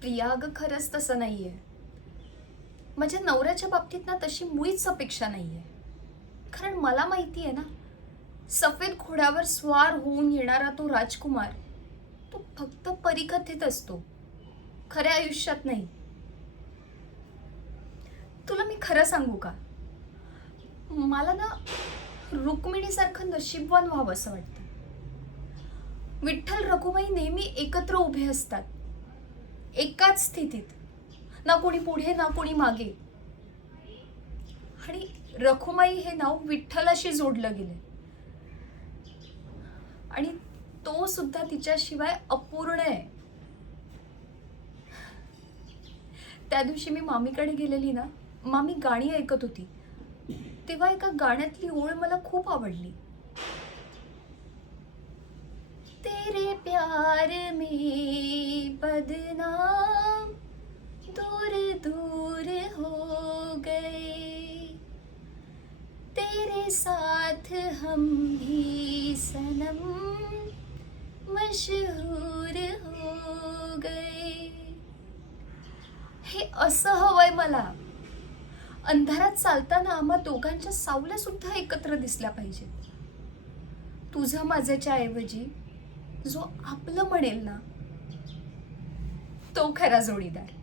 प्रिया, अगं खरंच तसं नाहीये. माझ्या नवऱ्याच्या बाबतीत ना तशी मुळीच अपेक्षा नाहीये. कारण मला माहिती आहे ना, सफेद घोड्यावर स्वार होऊन येणारा तो राजकुमार, तो फक्त परीकथेत असतो, खऱ्या आयुष्यात नाही. तुला मी खरं सांगू का? मला ना रुक्मिणीसारखं नशीबवान व्हावं असं वाटतं. विठ्ठल रखुमाई नेहमी एकत्र उभे असतात, एकाच स्थितीत, ना कोणी पुढे ना कोणी मागे. आणि रखुमाई हे नाव विठ्ठलाशी जोडलं गेले आणि तो सुद्धा तिच्याशिवाय अपूर्ण आहे. त्या दिवशी मी मामीकडे गेलेली ना, मामी गाणी ऐकत होती, तेव्हा एका गाण्यातली ओळ मला खूप आवडली. तेरे प्यार में बदनाम दूर दूर हो गए, तेरे साथ हम भी सनम मशहूर हो गए. हे असं हवंय मला. अंधारात चालताना आम्हा दोघांच्या सावल्या सुद्धा एकत्र दिसल्या पाहिजेत. तुझं माझ्याच्या ऐवजी जो आपलं म्हणेल ना, तो खरा जोडीदार.